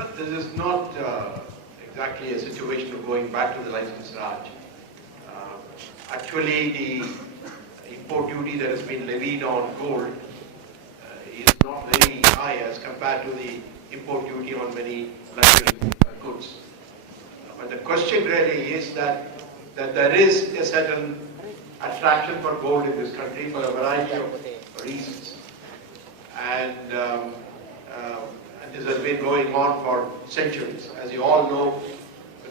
But this is not exactly a situation of going back to the license Raj. Actually, the import duty that has been levied on gold is not very high as compared to the import duty on many luxury goods. But the question really is that there is a certain attraction for gold in this country for a variety of reasons. And this has been going on for centuries. As you all know,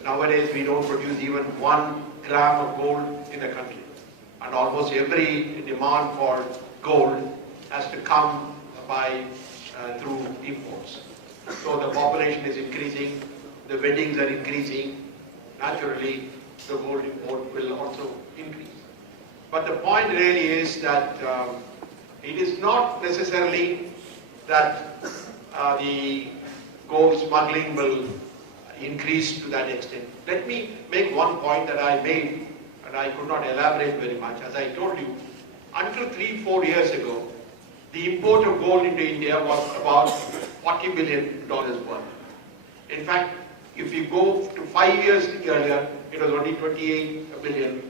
nowadays we don't produce even 1 gram of gold in the country. And almost every demand for gold has to come by through imports. So the population is increasing, the weddings are increasing, naturally the gold import will also increase. But the point really is that it is not necessarily that the gold smuggling will increase to that extent. Let me make one point that I made, and I could not elaborate very much. As I told you, until 3-4 years ago, the import of gold into India was about $40 billion worth. In fact, if you go to 5 years earlier, it was only $28 billion.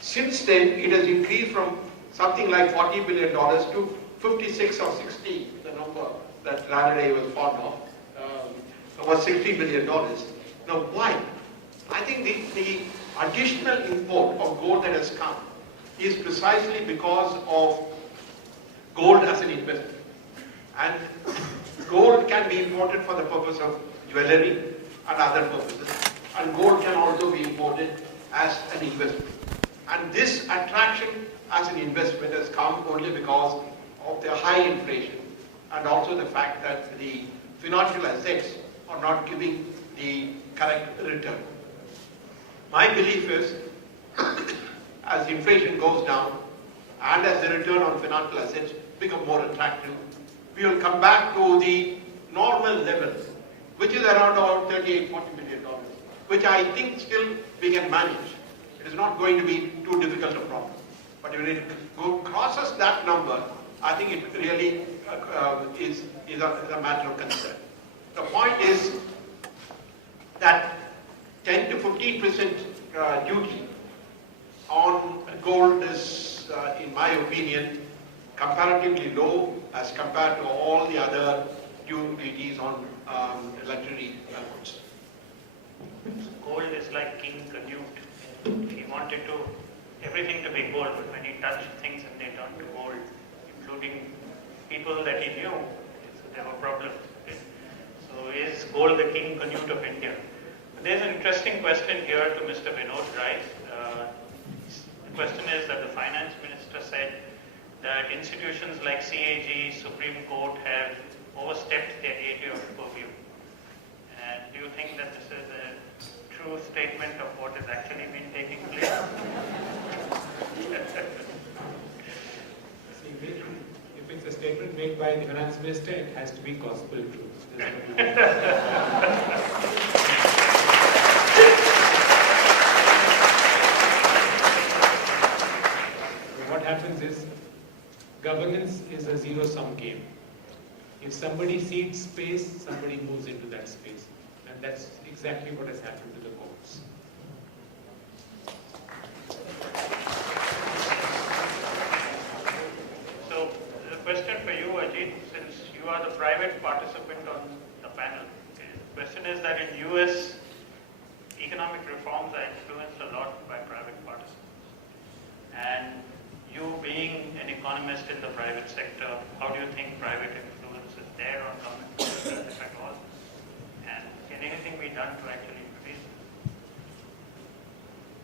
Since then, it has increased from something like $40 billion to 56 or 60, the number that Ranaday was fond of, was $60 billion. Now, why? I think the additional import of gold that has come is precisely because of gold as an investment. And gold can be imported for the purpose of jewelry and other purposes. And gold can also be imported as an investment. And this attraction as an investment has come only because of the high inflation and also the fact that the financial assets are not giving the correct return. My belief is, as inflation goes down and as the return on financial assets become more attractive, we will come back to the normal levels, which is around about $38-40 billion, which I think still we can manage. It is not going to be too difficult a problem. But when it crosses that number, I think it really is a matter of concern. The point is that 10 to 15% duty on gold is, in my opinion, comparatively low as compared to all the other duties on luxury goods. Gold is like King Canute. He wanted everything to be gold, but when he touched things and they turned to gold, including people that he knew, so there were problems. Okay? So is gold the King Canute of India? There's an interesting question here to Mr. Vinod Rai. The question is that the finance minister said that institutions like CAG, Supreme Court have overstepped their area of purview. And do you think that this is a true statement of what has actually been taking place? If it's a statement made by the finance minister, it has to be gospel truth. What happens is, governance is a zero-sum game. If somebody cedes space, somebody moves into that space. And that's exactly what has happened to the courts. So, the question for you, Ajit, since you are the private participant on the panel, okay, the question is that in US, economic reforms are influenced a lot by private participants. And you being an economist in the private sector, how do you think private influence is there on government policy, if at all? And can anything be done to actually increase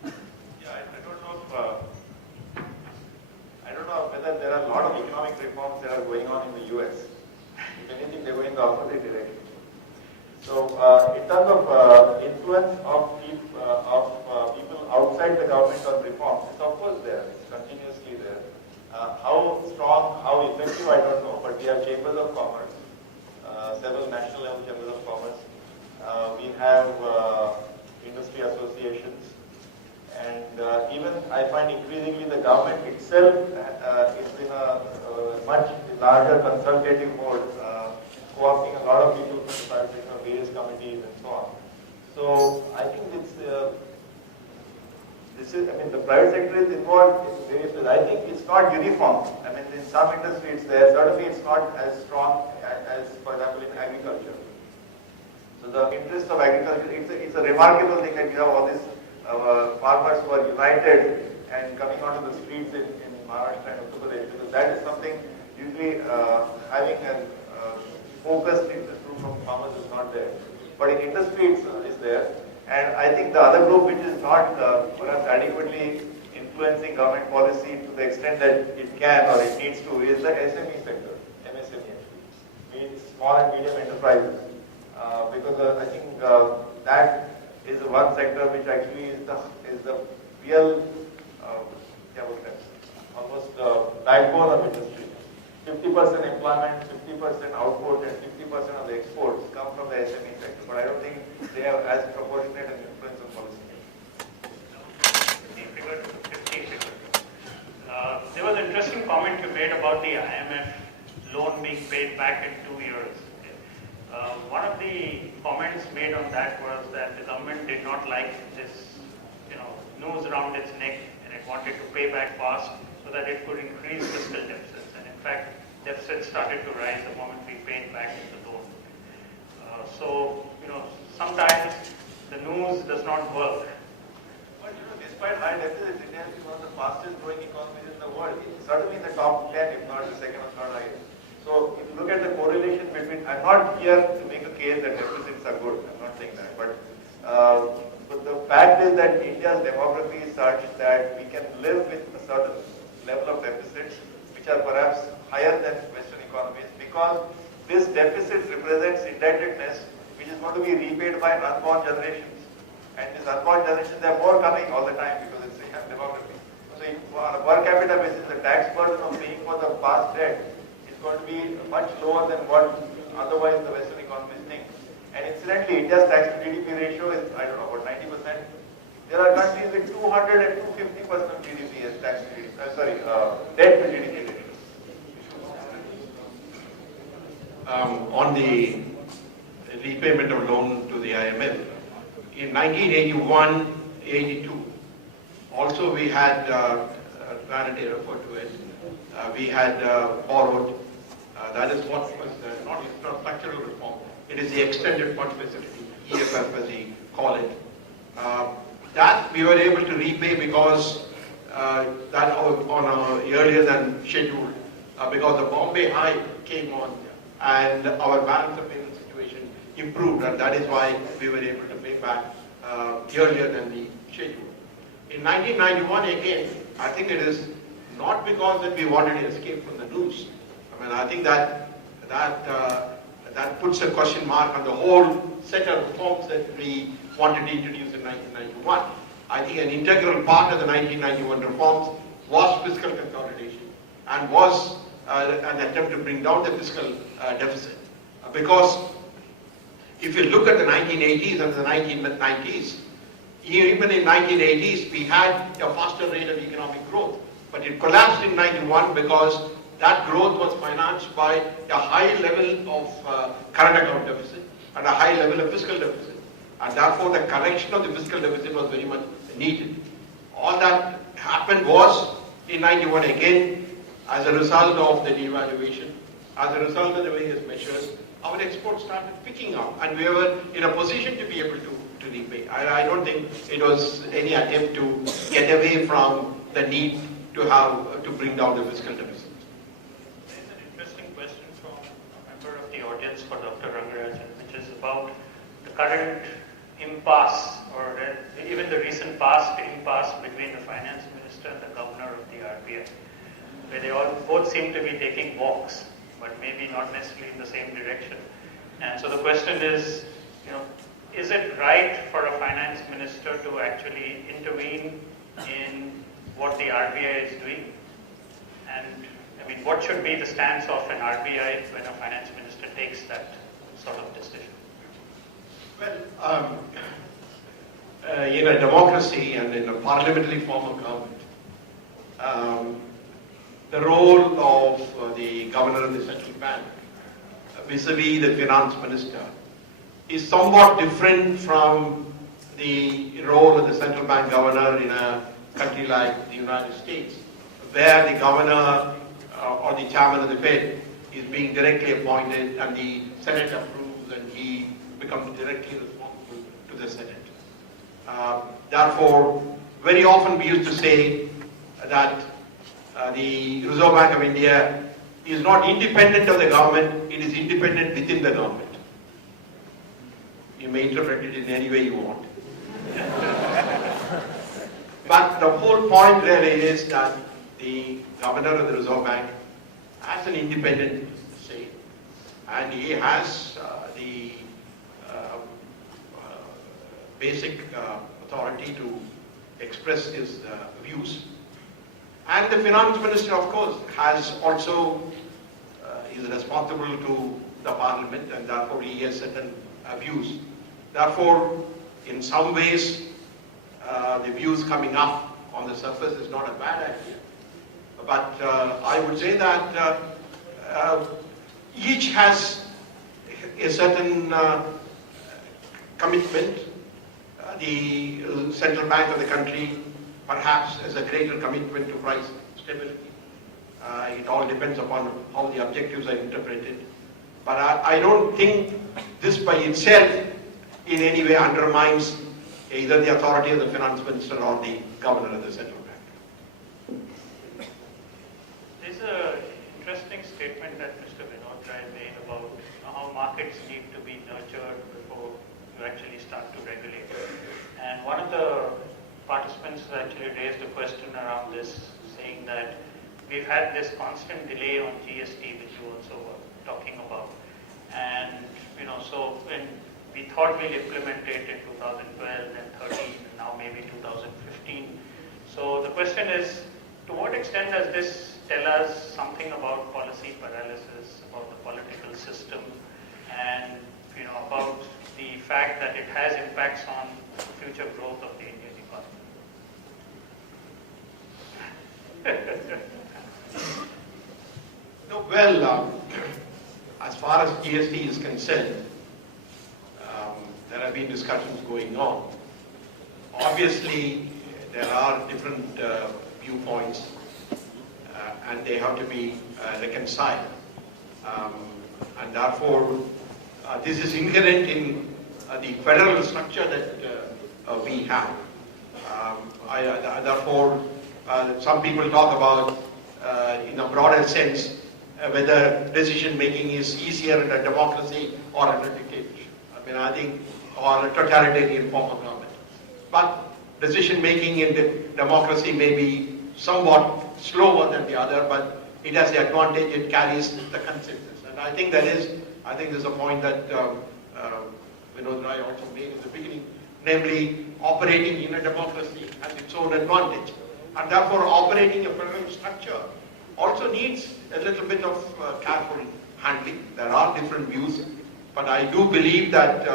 it? Yeah, I don't know whether there are a lot of economic reforms that are going on in the US. If anything, they're going the opposite direction. So, in terms of influence of people outside the government on reforms, it's of course there. It's continuously there. How strong, how effective, I don't know. But we have chambers of commerce, several national level chambers of commerce. We have industry associations, and even I find increasingly the government itself is in a much larger consultative mode co-opting a lot of people from the private sector, various committees and so on. So I think the private sector is involved in various ways. I think it's not uniform. I mean, in some industry it's there. Certainly it's not as strong as for example, in agriculture. So the interest of agriculture, it's a remarkable thing that you have all these farmers who are united and coming onto the streets in Maharashtra and Uttar Pradesh, because that is something usually having a focused interest group from farmers is not there. But in industry is there. And I think the other group which is not perhaps adequately influencing government policy to the extent that it can or it needs to is the SME sector, MSME actually, means small and medium enterprises. Because I think that is the one sector which actually is the real almost backbone of industry. 50% employment, 50% output, and 50% of the exports come from the SME sector. But I don't think they have as proportionate an influence on policy. There was an interesting comment you made about the IMF loan being paid back in 2 years. One of the comments made on that was that the government did not like this, noose around its neck, and it wanted to pay back fast so that it could increase fiscal deficits. And in fact, deficits started to rise the moment we paid back the loan. Sometimes the noose does not work. But despite high deficits, India is one of the fastest growing economies in the world. It's certainly in the top 10, if not the second or third highest. So if you look at the correlation between, I'm not here to make a case that deficits are good. I'm not saying that, but the fact is that India's demography is such that we can live with a certain level of deficits, which are perhaps higher than Western economies, because this deficit represents indebtedness, which is going to be repaid by unborn generations. And these unborn generations, they are more coming all the time because it's a demography. So on a per capita basis, the tax burden of paying for the past debt is going to be much lower than what otherwise the Western economies think. And incidentally, India's tax to GDP ratio is, I don't know, about 90%. There are countries with 200 and 250% of GDP as tax to GDP, debt to GDP ratio. On the repayment of loan to the IMF, in 1981-82, also we had, Vanity referred to it, we had borrowed, that is what was not structural reform, it is the extended fund facility, EFF as we call it. That we were able to repay because that on earlier than scheduled, because the Bombay High came on and our balance of payment situation improved, and that is why we were able to pay back earlier than the schedule. In 1991 again, I think it is not because that we wanted to escape from the noose. I mean, I think that puts a question mark on the whole set of reforms that we wanted to introduce in 1991. I think an integral part of the 1991 reforms was fiscal consolidation and was an attempt to bring down the fiscal deficit. Because if you look at the 1980s and the 1990s, even in 1980s we had a faster rate of economic growth, but it collapsed in 91 because that growth was financed by a high level of current account deficit and a high level of fiscal deficit. And therefore the correction of the fiscal deficit was very much needed. All that happened was in 91 again, as a result of the devaluation, as a result of the various measures, our exports started picking up and we were in a position to be able to repay. I don't think it was any attempt to get away from the need to bring down the fiscal deficit. There is an interesting question from a member of the audience for Dr. Rangarajan, which is about the current impasse, or even the recent past impasse between the finance minister and the governor of the RBI, where they both seem to be taking walks, but maybe not necessarily in the same direction. And so the question is, is it right for a finance minister to actually intervene in what the RBI is doing? And I mean, what should be the stance of an RBI when a finance minister takes that sort of decision? Well, in a democracy and in a parliamentary form of government, the role of the governor of the central bank vis-a-vis the finance minister is somewhat different from the role of the central bank governor in a country like the United States, where the governor or the chairman of the Fed is being directly appointed and the Senate approves and he becomes directly responsible to the Senate. Therefore, very often we used to say that the Reserve Bank of India is not independent of the government, it is independent within the government. You may interpret it in any way you want. But the whole point really is that the governor of the Reserve Bank has an independent say, and he has the basic authority to express his views. And the finance minister, of course, has also is responsible to the parliament, and therefore he has certain views. Therefore, in some ways, the views coming up on the surface is not a bad idea. But I would say that each has a certain commitment. The central bank of the country perhaps has a greater commitment to price stability. It all depends upon how the objectives are interpreted. But I don't think this by itself in any way undermines either the authority of the finance minister or the governor of the central bank. There's an interesting statement that Mr. Vinod Rai made about how markets need to be nurtured before you actually start to regulate. And one of the participants actually raised a question around this, saying that we've had this constant delay on GST, which you also were talking about. And, so when we thought we'll implement it in 2012, then 13, and now maybe 2015. So the question is, to what extent does this tell us something about policy paralysis, about the political system, and, about the fact that it has impacts on future growth of the Indian economy? No, well, as far as GST is concerned, there have been discussions going on. Obviously, there are different viewpoints and they have to be reconciled. And therefore, this is inherent in the federal structure that we have. Therefore, some people talk about, in a broader sense, whether decision making is easier in a democracy or in a dictatorship. I think, or a totalitarian form of government. But decision making in the democracy may be somewhat slower than the other, but it has the advantage, it carries the consensus. And I think there's a point that Vinod Rai also made in the beginning, namely operating in a democracy has its own advantage. And therefore operating a federal structure also needs a little bit of careful handling. There are different views, but I do believe that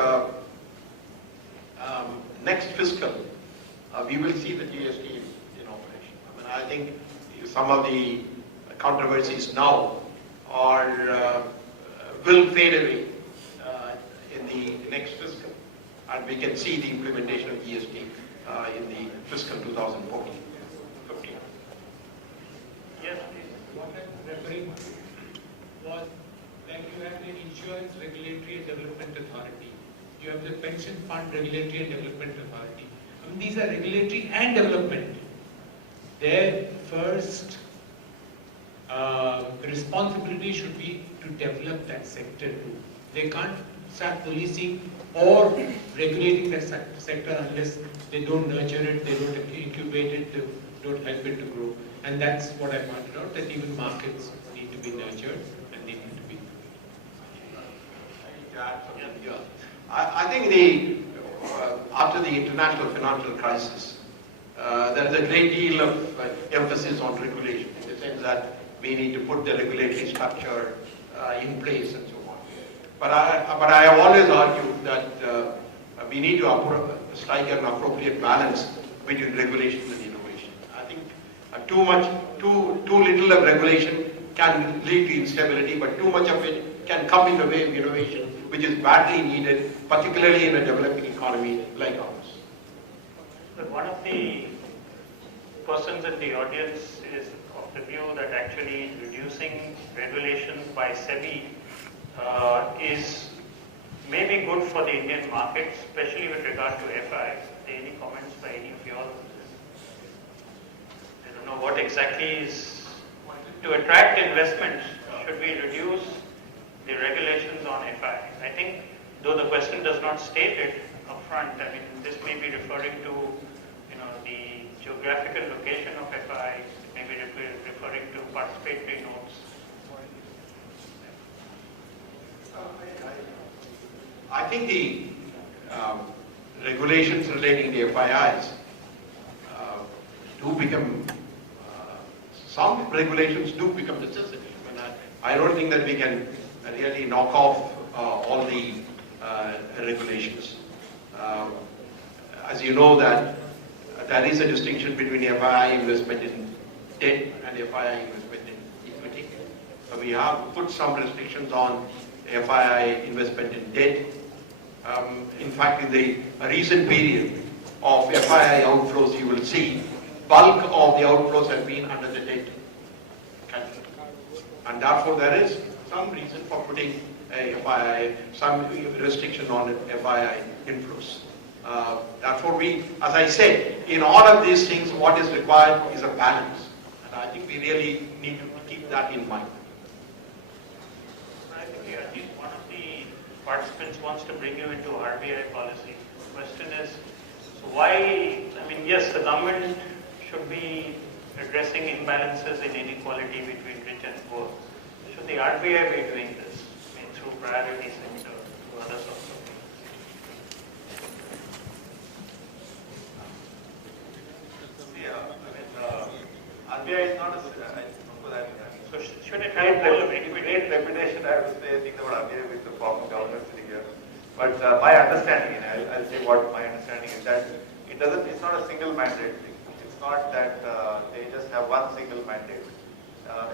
next fiscal, we will see the GST in operation. I think some of the controversies now will fade away in the next fiscal, and we can see the implementation of GST in the fiscal 2014. Yes, what I'm referring to was that you have the Insurance Regulatory and Development Authority. You have the Pension Fund Regulatory and Development Authority. These are regulatory and development. Their first responsibility should be to develop that sector too. They can't start policing or regulating that sector unless they don't nurture it, they don't incubate it, they don't help it to grow. And that's what I pointed out, that even markets need to be nurtured and they need to be. I think after the international financial crisis, there is a great deal of emphasis on regulation, in the sense that we need to put the regulatory structure in place and so on. But I have always argued that we need to strike an appropriate balance between regulation and innovation. I think too little of regulation can lead to instability, but too much of it can come in the way of innovation, which is badly needed, particularly in a developing economy like ours. But one of the persons in the audience is of the view that actually reducing regulations by SEBI is maybe good for the Indian market, especially with regard to FI. Any comments by any of you all? I don't know what exactly is to attract investments. Should we reduce the regulations on FI? I think, though the question does not state it upfront, I mean, this may be referring to, the geographical location of FI, may be referring to participatory notes. I think the regulations relating to FIIs do become, some regulations do become necessary. I don't think that we can really knock off all the regulations. As you know that there is a distinction between FII investment in debt and FII investment in equity. So we have put some restrictions on FII investment in debt. In fact, in the recent period of FII outflows, you will see bulk of the outflows have been under the debt category. And therefore, there is some reason for putting a FII, some restriction on FII inflows. Therefore, as I said, in all of these things, what is required is a balance. And I think we really need to keep that in mind. I think at least one of the participants wants to bring you into RBI policy. The question is, so why, yes, the government should be addressing imbalances in inequality between rich and poor. Should the RBI be doing this? Through priority sector, through other sorts of things? RBI is not a, so should it have a role of equity? Great reputation, I would say, think about RBI with the former governor sitting here. But my understanding, and I'll say what my understanding is, that it's not a single mandate. It's not that they just have one single mandate.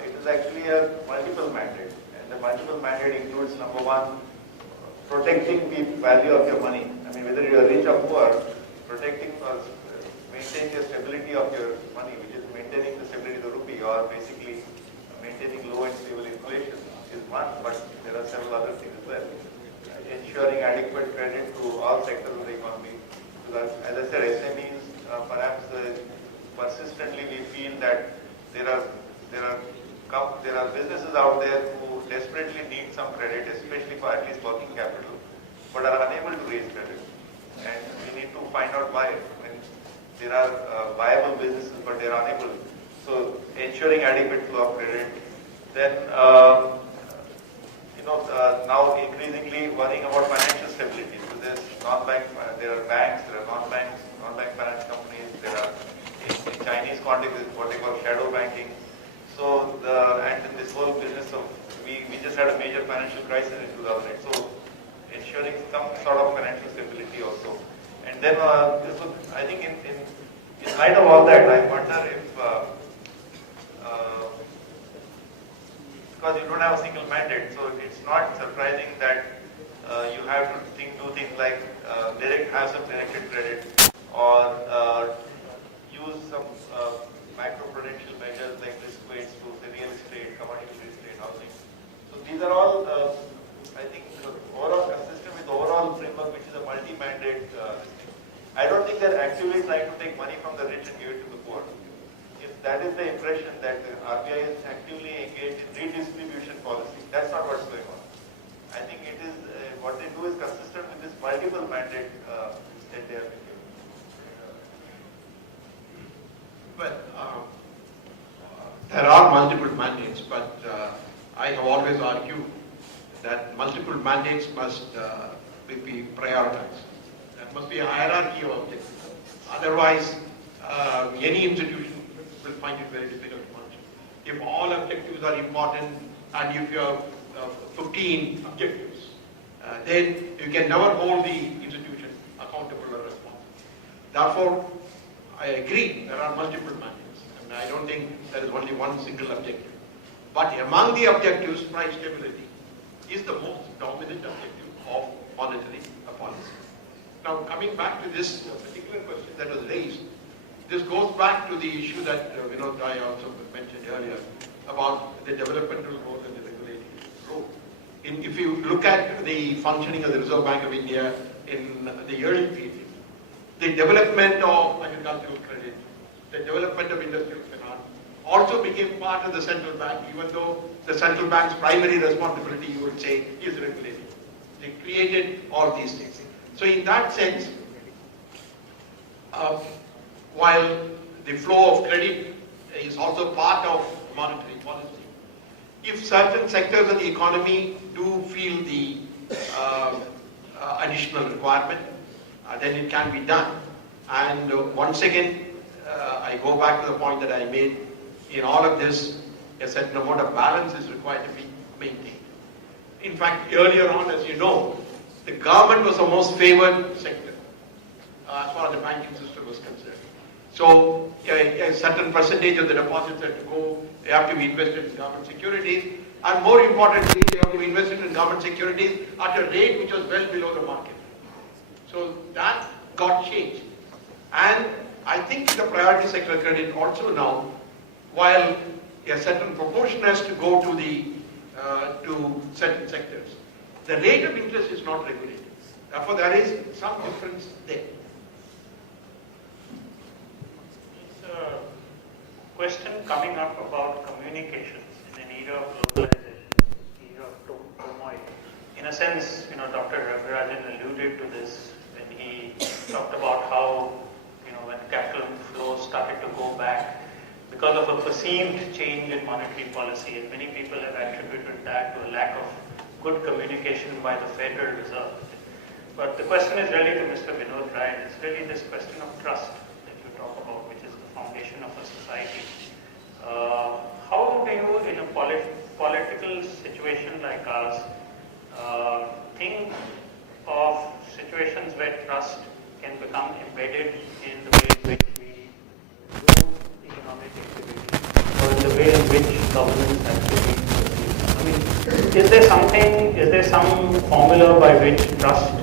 It is actually a multiple mandate. And the multiple mandate includes, number one, protecting the value of your money. Whether you are rich or poor, protecting or maintaining the stability of your money, which is maintaining the stability of the rupee, or basically maintaining low and stable inflation is one, but there are several other things as well. Ensuring adequate credit to all sectors of the economy. Because, as I said, SMEs, perhaps persistently we feel that there are businesses out there who desperately need some credit, especially for at least working capital, but are unable to raise credit. And we need to find out why. There are viable businesses, but they are unable. So ensuring adequate flow of credit. Then, now increasingly worrying about financial stability. So there's non-bank, there are banks, there are non-bank finance companies. There are in Chinese context is what they call shadow banking. So and in this whole business of we just had a major financial crisis in 2008. So ensuring some sort of financial stability also. And then, so I think in light of all that, I wonder if, because you don't have a single mandate, so it's not surprising that you have to do things like have some directed credit, or use some macro-prudential measures like risk weights to the real estate, commodity real estate, housing. So these are all, I think, overall consistent with the overall framework, which is a multi-mandate thing. I don't think they're actively trying to take money from the rich and give it to the poor. If that is the impression that the RBI is actively engaged in redistribution policy, that's not what's going on. I think it is what they do is consistent with this multiple mandate that they have been given. Well, there are multiple mandates, but I have always argued that multiple mandates must be prioritized. There must be a hierarchy of objectives. Otherwise, any institution will find it very difficult to function. If all objectives are important and if you have 15 objectives, then you can never hold the institution accountable or responsible. Therefore, I agree there are multiple mandates. I don't think there is only one single objective. But among the objectives, price stability is the most dominant objective of monetary policy. Now, coming back to this particular question that was raised, this goes back to the issue that Vinod Rai also mentioned earlier about the developmental role and the regulatory role. If you look at the functioning of the Reserve Bank of India in the early period, the development of agricultural credit, the development of industrial finance also became part of the central bank, even though the central bank's primary responsibility, you would say, is regulating. They created all these things. So in that sense, while the flow of credit is also part of monetary policy, if certain sectors of the economy do feel the additional requirement, then it can be done. And once again, I go back to the point that I made. In all of this, a certain amount of balance is required to be maintained. In fact, earlier on, as you know, the government was the most favored sector as far as the banking system was concerned. So a certain percentage of the deposits have to be invested in government securities, and more importantly, they have to be invested in government securities at a rate which was well below the market. So that got changed. And I think the priority sector credit also now, while a certain proportion has to go to to certain sectors, the rate of interest is not regulated. Therefore, there is some difference there. It's a question coming up about communications in an era of globalization, era of turmoil. In a sense, Dr. Rangarajan alluded to this when he talked about how, when capital flows started to go back because of a perceived change in monetary policy, and many people have attributed that to a lack of good communication by the Federal Reserve. But the question is really to Mr. Vinod Rai, and it's really this question of trust that you talk about, which is the foundation of a society. How do you, in a political situation like ours, think of situations where trust can become embedded in the way in which we do economic activity, or in the way in which governance actually proceeds? I mean, is there some formula by which trust,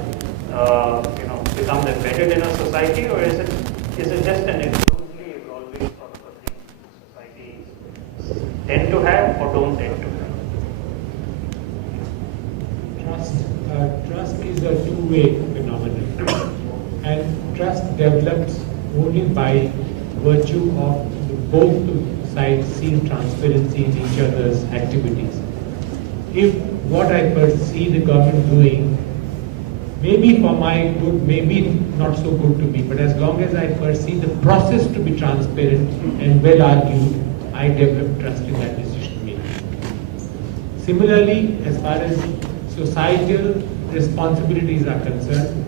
becomes embedded in a society, or is it just an evolving sort of a thing societies tend to have or don't tend to have? Trust is a two-way phenomenon, and trust develops only by virtue of both sides seeing transparency in each other's activities. If what I perceive the government doing, maybe for my good, maybe not so good to me, but as long as I perceive the process to be transparent and well argued, I develop trust in that decision making. Similarly, as far as societal responsibilities are concerned,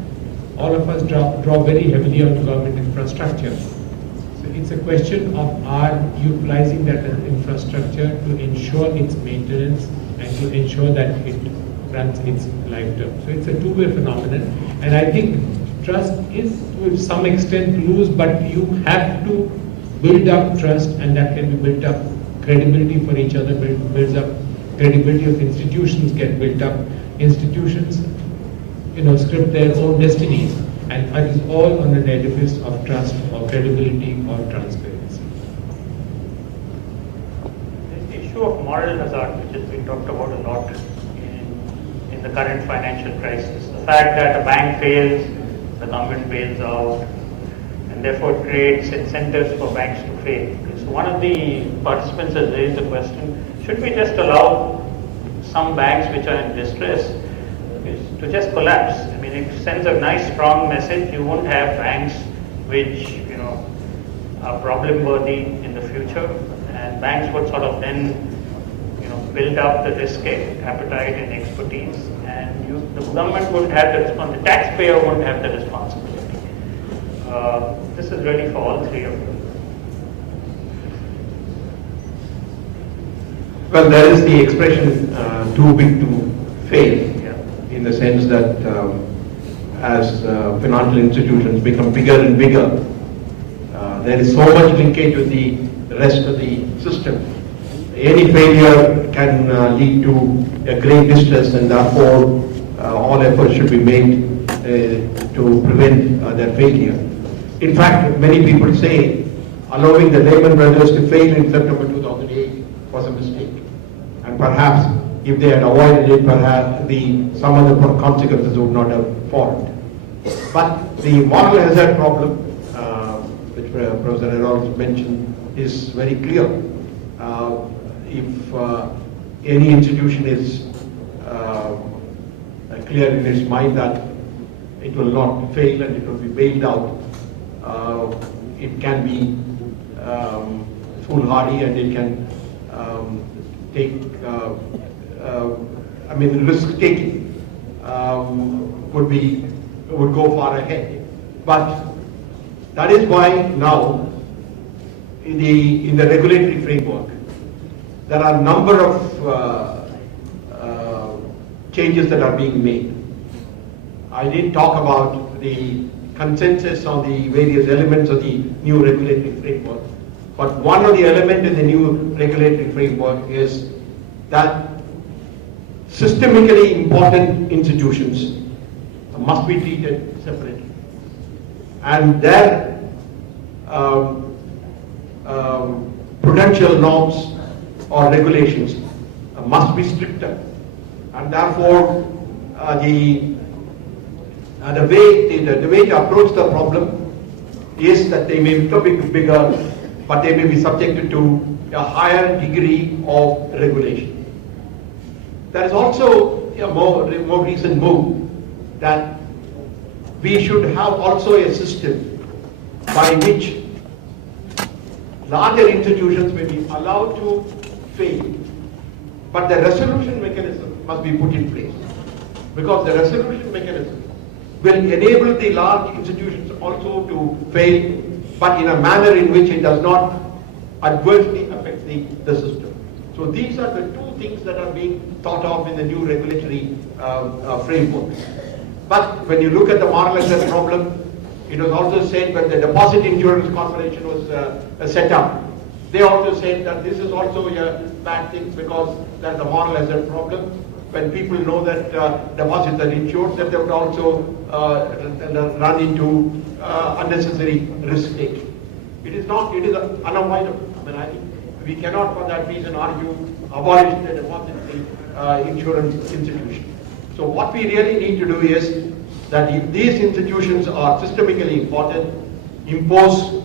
all of us draw very heavily on government infrastructure. So it's a question of our utilizing that infrastructure to ensure its maintenance and to ensure that it runs its lifetime. So it's a two-way phenomenon, and I think trust is to some extent loose, but you have to build up trust, and that can be built up. Credibility for each other builds up. Credibility of institutions get built up. Institutions, script their own destinies, and it is all on an edifice of trust or credibility or transparency. This issue of moral hazard, which has been talked about a lot in the current financial crisis, the fact that a bank fails, the government bails out, and therefore it creates incentives for banks to fail. So one of the participants has raised the question, should we just allow some banks which are in distress to just collapse? I mean, it sends a nice strong message. You won't have banks which are problem worthy in the future, and banks would sort of then build up the risk appetite and expertise, and the government wouldn't have the responsibility, the taxpayer wouldn't have the responsibility. This is really for all three of them. Well, there is the expression too big to fail, in the sense that as financial institutions become bigger and bigger, there is so much linkage with the rest of the system. any failure can lead to a great distress, and therefore all efforts should be made to prevent their failure. In fact, many people say allowing the Lehman Brothers to fail in September 2008 was a mistake, and perhaps if they had avoided it, perhaps some of the consequences would not have fallen. But the moral hazard problem, which Professor Errol mentioned, is very clear. If any institution is clear in its mind that it will not fail and it will be bailed out, it can be foolhardy, and it can take, risk-taking would go far ahead. But that is why now in the regulatory framework there are a number of changes that are being made. I didn't talk about the consensus on the various elements of the new regulatory framework, but one of the elements in the new regulatory framework is that systemically important institutions must be treated separately, and their prudential norms or regulations must be stricter, and therefore the way to approach the problem is that they may become bigger, but they may be subjected to a higher degree of regulation. There is also a more recent move that we should have also a system by which larger institutions may be allowed to fail, but the resolution mechanism must be put in place, because the resolution mechanism will enable the large institutions also to fail, but in a manner in which it does not adversely affect the system. So these are the two things that are being thought of in the new regulatory framework. But when you look at the moral hazard problem, it was also said when the Deposit Insurance Corporation was set up, they also said that this is also a bad thing because there's a moral hazard problem. When people know that deposits are insured, that they would also run into unnecessary risk taking. It is unavoidable. I think we cannot for that reason argue abolish the depository insurance institution. So what we really need to do is that if these institutions are systemically important, impose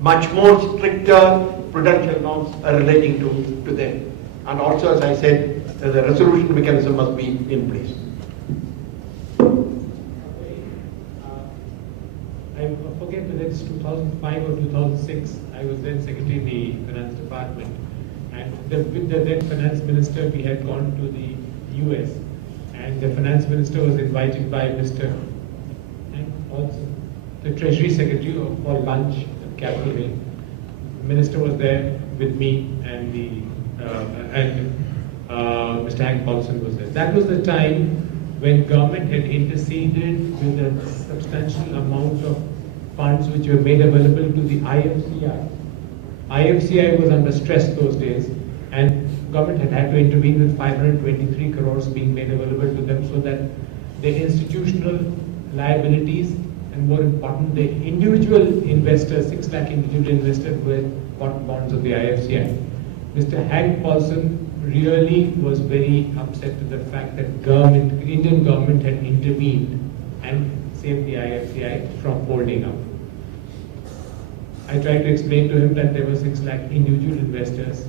much more stricter prudential norms relating to them. And also, as I said, the resolution mechanism must be in place. I forget whether it's 2005 or 2006. I was then Secretary in the Finance Department, and with the then Finance Minister, we had gone to the US, and the Finance Minister was invited by Mr. and also the Treasury Secretary for lunch at Capitol Hill. The Minister was there with me, and Mr. Hank Paulson was there. That was the time when government had interceded with a substantial amount of funds which were made available to the IFCI. IFCI was under stress those days, and government had to intervene with 523 crores being made available to them so that the institutional liabilities and more important, the individual investors, 6 lakh individual investors were bought bonds of the IFCI. Mr. Hank Paulson really was very upset with the fact that Indian government had intervened and saved the IFCI from folding up. I tried to explain to him that there were 6 lakh individual investors.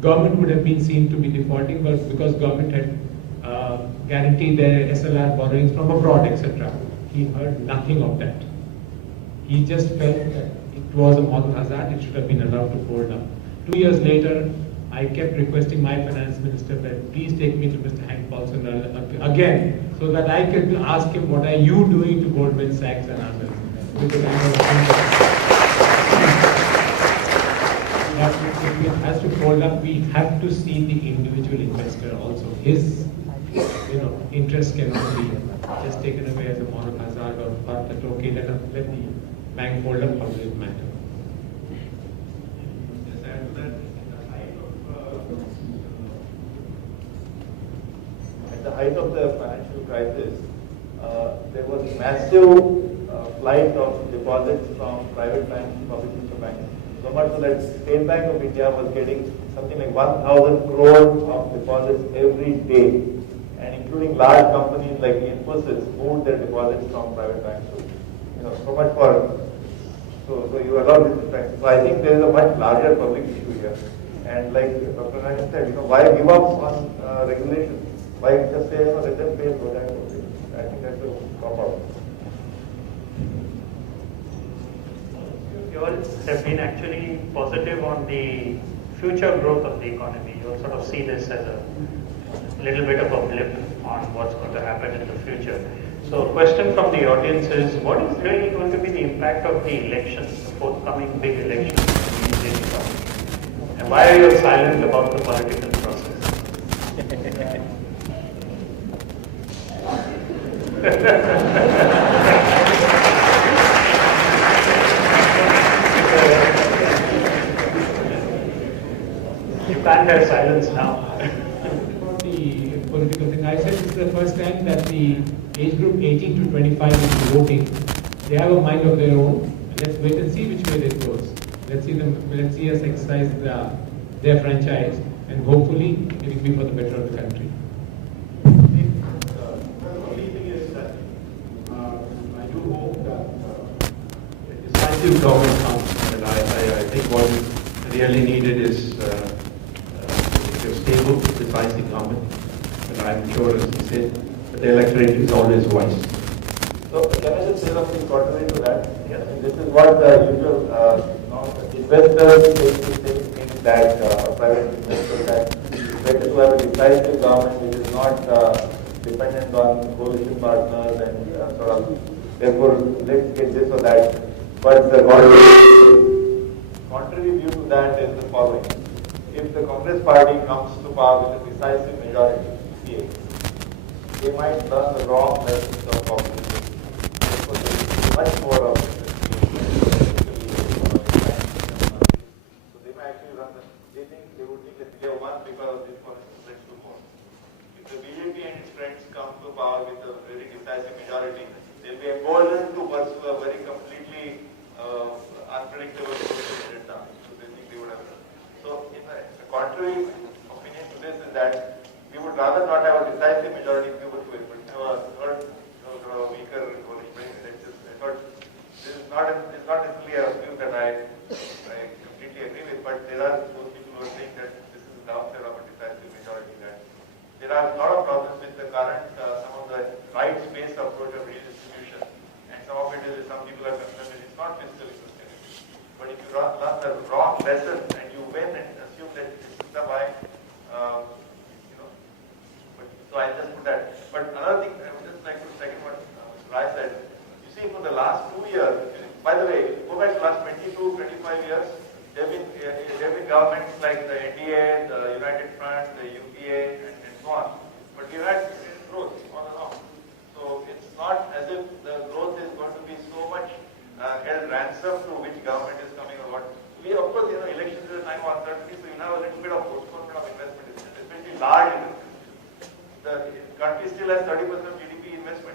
Government would have been seen to be defaulting, but because government had guaranteed their SLR borrowings from abroad, etc. He heard nothing of that. He just felt that it was a moral hazard, it should have been allowed to fold up. 2 years later, I kept requesting my finance minister that please take me to Mr. Hank Paulson again, so that I could ask him, what are you doing to Goldman Sachs and others? Because I know if it has to fold up, we have to see the individual investor also. His interest cannot be just taken away as a moral hazard or thought that okay, let the bank fold up, how does it matter? Just add to that, in the height of before the financial crisis, there was massive flight of deposits from private banks to public sector banks. So much so that State Bank of India was getting something like 1,000 crores of deposits every day, and including large companies like Infosys moved their deposits from private banks to, so much for, so you allow this to practice. So I think there is a much larger public issue here. And like Dr. Rai said, why give up on regulation? Why just say, let them pay so that? I think that's a cop out. You all have been actually positive on the future growth of the economy. You all sort of see this as a little bit of a blip on what's going to happen in the future. So, a question from the audience is, what is really going to be the impact of the elections, the forthcoming big elections in the Indian economy? And why are you silent about the political process? You can't have silence now. The political thing, I said this is the first time that the age group 18 to 25 is voting. They have a mind of their own. Let's wait and see which way this goes. Let's see us exercise their franchise, and hopefully it will be for the better of the country. The only thing is that I do hope that a decisive government comes, and I think what we really needed is a stable, decisive government. And I'm sure, as he said, that the electorate is always wise. So can I just say something contrary to that? Yes. I mean, this is what the usual investors think that private investors that it's better to have a decisive government which is not dependent on coalition partners and sort of therefore let's get this or that. But the contrary view to that is the following. If the Congress party comes to power with a decisive majority, they might learn the wrong lessons of populism. Therefore, there is much more of it. So they might actually run they would think that they have won because of this political let's do more. If the BJP and its friends come to power with a very decisive majority, they'll be emboldened to pursue a very completely unpredictable political agenda. So they think they would have. So in a contrary opinion to this is that we would rather not have a decisive majority in people to it, but have a third, weaker coalition. I thought this is not necessarily a view that I completely agree with, but there are those people who are saying that this is the downside of a decisive majority. That there are a lot of problems with the current, some of the rights-based approach of redistribution, and some of it is some people are concerned that it's not fiscally sustainable. But if you learn the wrong lesson and you win and assume that this is the why. So I just put that. But another thing, I would just like to second what Mr. Rai said. You see, for the last 2 years, by the way, go back to the last 22, 25 years, there have been governments like the NDA, the United Front, the UPA, and so on. But we've had growth on and off. So it's not as if the growth is going to be so much held ransom to which government is coming or what. We, of course, elections is a time of uncertainty, so you have a little bit of postponement of investment, especially large investment. The country still has 30% of GDP investment.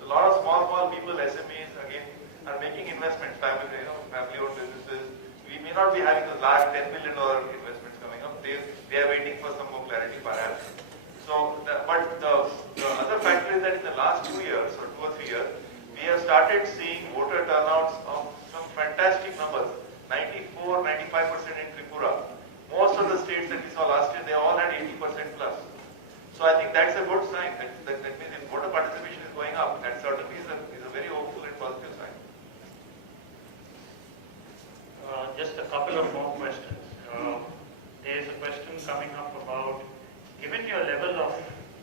So a lot of small people, SMEs, again, are making investments, family-owned businesses. We may not be having those large $10 billion investments coming up. They are waiting for some more clarity, perhaps. So, but the other factor is that in the last 2 years, or 2 or 3 years, we have started seeing voter turnouts of some fantastic numbers, 94, 95% in Tripura. Most of the states that we saw last year, they all had 80% plus. So I think that's a good sign. That means if voter participation is going up, that certainly is a very hopeful and positive sign. Just a couple of more questions. There is a question coming up about, given your level of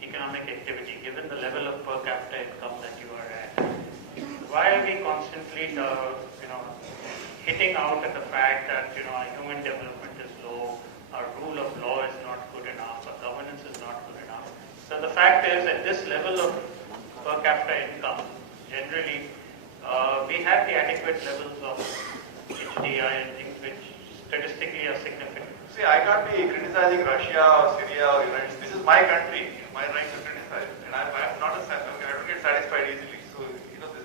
economic activity, given the level of per capita income that you are at, why are we constantly, hitting out at the fact that our human development is low, our rule of law is not good enough, our governance is not good enough. So the fact is, at this level of per capita income, generally, we have the adequate levels of HDI and things which statistically are significant. See, I can't be criticizing Russia or Syria or United States. This is my country, my right to criticize. and I'm not I don't get satisfied easily. So,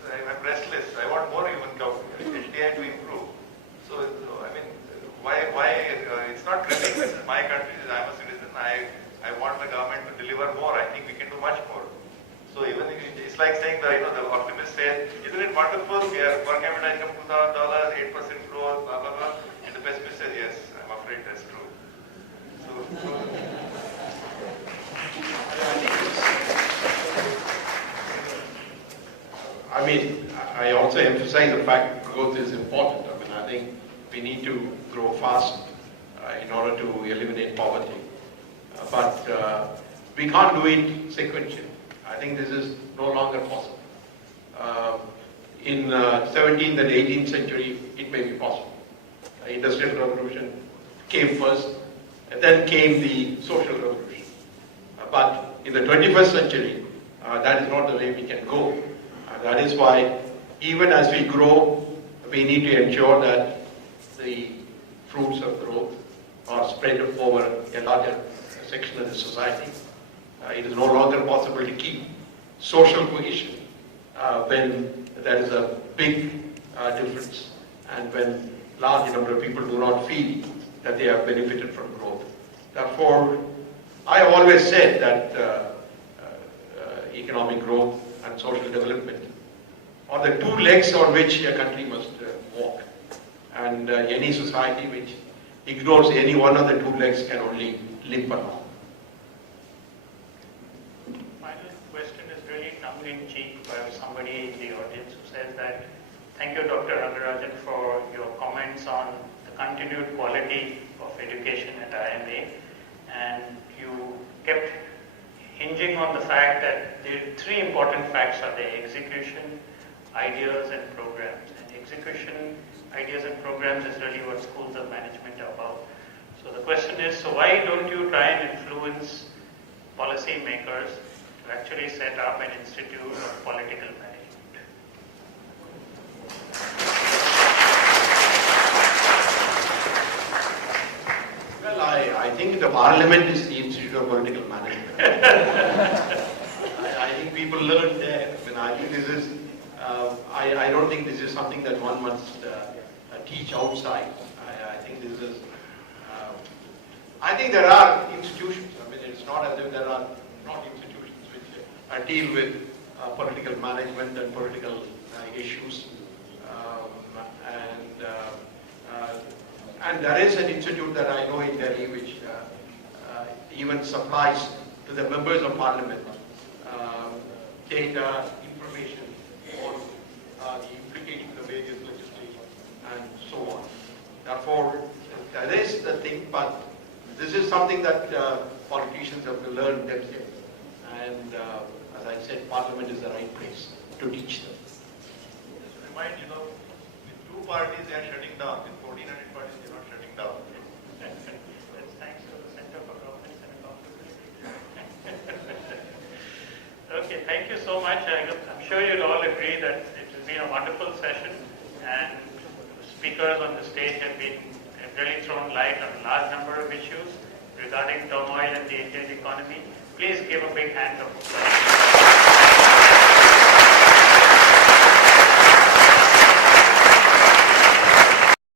I'm restless. I want more human capital, HDI to improve. So I mean, why, it's not critique. This is my country, I'm a citizen. I want the government to deliver more. I think we can do much more. So even it's like saying that, the optimist says, isn't it wonderful? We are per capita income $2,000, 8% growth, blah, blah, blah. And the pessimist says, yes, I'm afraid that's true. So I mean, I also emphasize the fact growth is important. I mean, I think we need to grow fast in order to eliminate poverty. But we can't do it sequentially. I think this is no longer possible. In 17th and 18th century, it may be possible. Industrial revolution came first, and then came the social revolution. But in the 21st century, that is not the way we can go. That is why, even as we grow, we need to ensure that the fruits of growth are spread over a larger section of the society. It is no longer possible to keep social cohesion when there is a big difference and when large number of people do not feel that they have benefited from growth. Therefore, I have always said that economic growth and social development are the two legs on which a country must walk. And any society which ignores any one of the two legs can only limp along. Final question is really tongue-in-cheek by somebody in the audience who says that, thank you, Dr. Rangarajan, for your comments on the continued quality of education at IMA. And you kept hinging on the fact that the three important facts are the execution, ideas and programs. And execution, ideas and programs is really what schools of management are about. So the question is, so why don't you try and influence policy makers to actually set up an institute of political management? Well, I think the parliament is the Institute of Political Management. I think people learn there. I think this is, I don't think this is something that one must teach outside. I think this is, I think there are institutions. I mean, it's not as if there are not institutions which deal with political management and political issues. And there is an institute that I know in Delhi which even supplies to the members of parliament data, information on the implications of various legislation and so on. Therefore, that is the thing, but this is something that politicians have to learn themselves. And as I said, parliament is the right place to teach them. just remind, with two parties they are shutting down, with 1400 parties they are not shutting down. That's thanks to the Center for Governance and Accountability. Okay, thank you so much. I'm sure you'll all agree that it has been a wonderful session, and speakers on the stage have really thrown light on a large number of issues regarding turmoil in the Indian economy. Please give a big hand of applause.